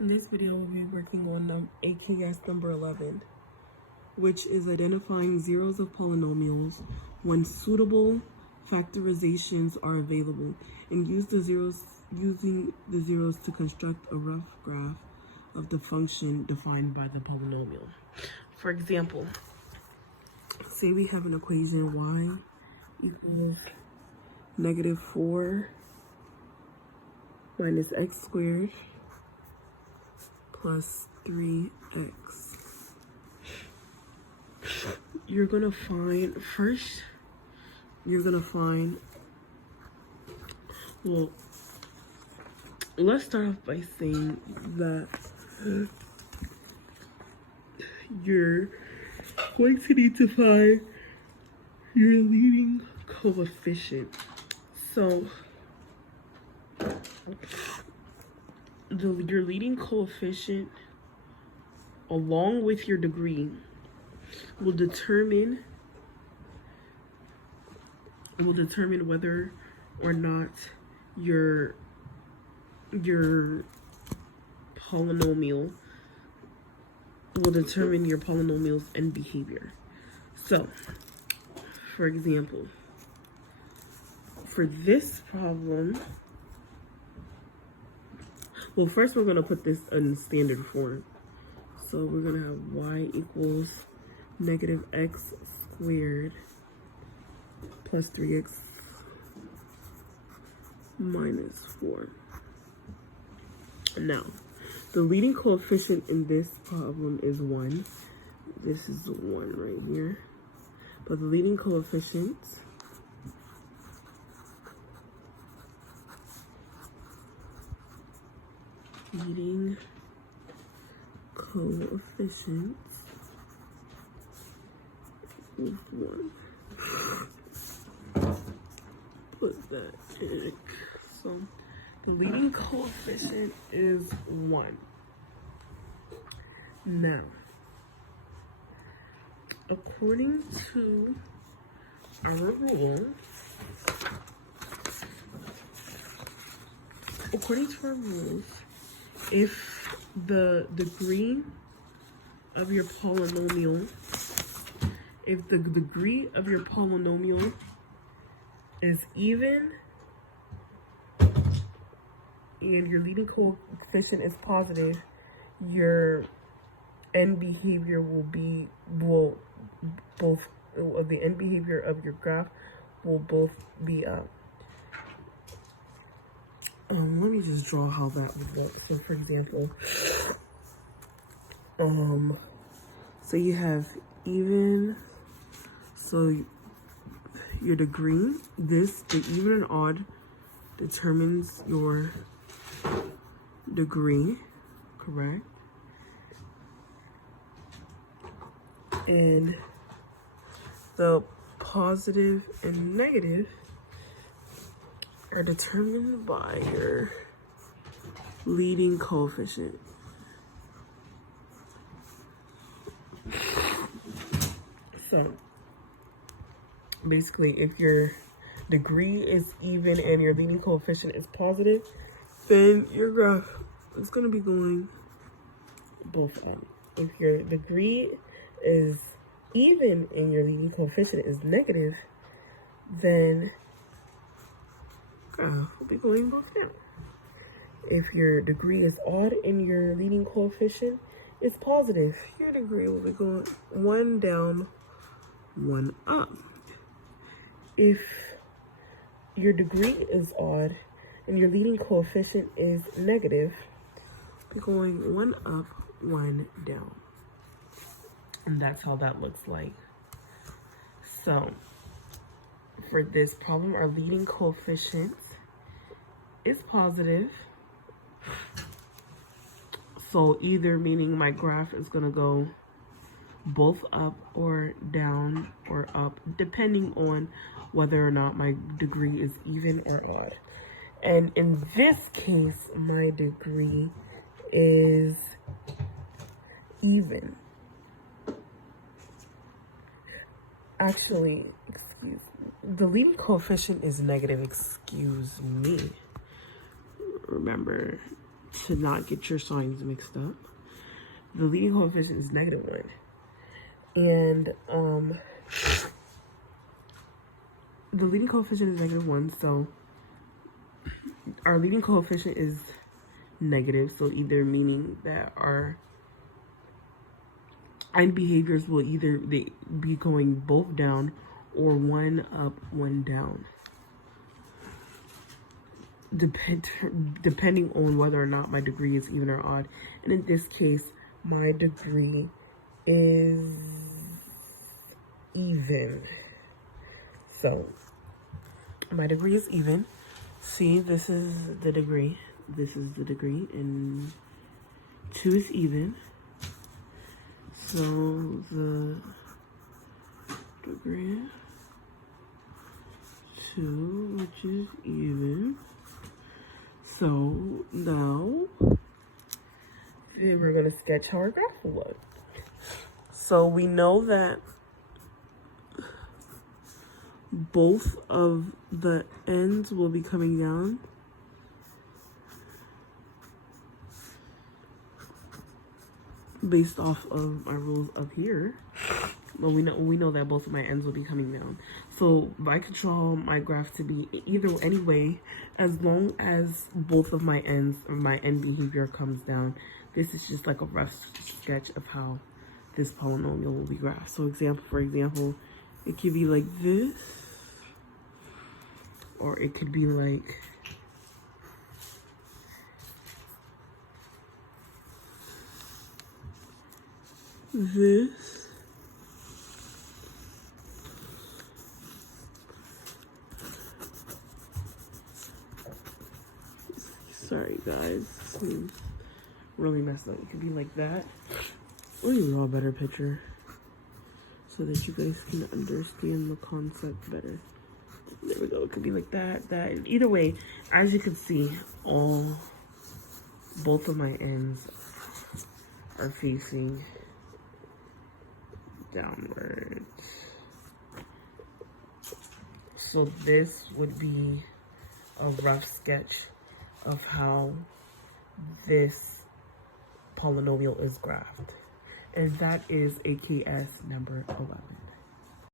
In this video, we'll be working on AKS number 11, which is identifying zeros of polynomials when suitable factorizations are available, and using the zeros to construct a rough graph of the function defined by the polynomial. For example, say we have an equation y equals -4 minus x squared plus 3x. You're gonna find, well, let's start off by saying that you're going to need to find your leading coefficient. So your leading coefficient along with your degree will determine whether or not your polynomial will determine your polynomial's end behavior. So, for example, for this problem, well, first we're going to put this in standard form. So we're going to have y equals -x squared plus 3x minus 4. Now, the leading coefficient in this problem is 1. This is 1 right here. But the leading coefficient is 1. Put that in. So the leading coefficient is 1. Now, according to our rules, if the degree of your polynomial, is even and your leading coefficient is positive, your end behavior the end behavior of your graph will both be up. Let me just draw how that would work. So for example, so you have even, so your degree, the even and odd determines your degree, correct? And the positive and negative are determined by your leading coefficient. So basically, if your degree is even and your leading coefficient is positive, then your graph is going to be going both up. If your degree is even and your leading coefficient is negative, then graph will be going both down. If your degree is odd and your leading coefficient is positive, your degree will be going 1 down, 1 up. If your degree is odd and your leading coefficient is negative, be going 1 up, 1 down. And that's how that looks like. So for this problem, our leading coefficient is positive. So either meaning my graph is going to go both up or down or up, depending on whether or not my degree is even or odd. And in this case, my degree is even. Actually, excuse me, the leading coefficient is negative, excuse me. Remember, to not get your signs mixed up. The leading coefficient is -1. And the leading coefficient is -1, so our leading coefficient is negative, so either meaning that our end behaviors will either be going both down or one up, one down. Depending on whether or not my degree is even or odd. And in this case, my degree is even. So my degree is even. See, this is the degree. This is the degree, and 2 is even. So the degree 2, which is even. So now we're gonna sketch how our graph will look. So we know that both of the ends will be coming down. Based off of my rules up here. Well, we know that both of my ends will be coming down. So I could draw my graph to be either any way, as long as both of my ends or my end behavior comes down. This is just like a rough sketch of how this polynomial will be graphed. So for example, it could be like this, or it could be like this. Sorry guys, this is really messed up. It could be like that. Let me draw a better picture so that you guys can understand the concept better. There we go. It could be like that. Either way, as you can see, both of my ends are facing downwards. So this would be a rough sketch of how this polynomial is graphed. And that is AKS number 11.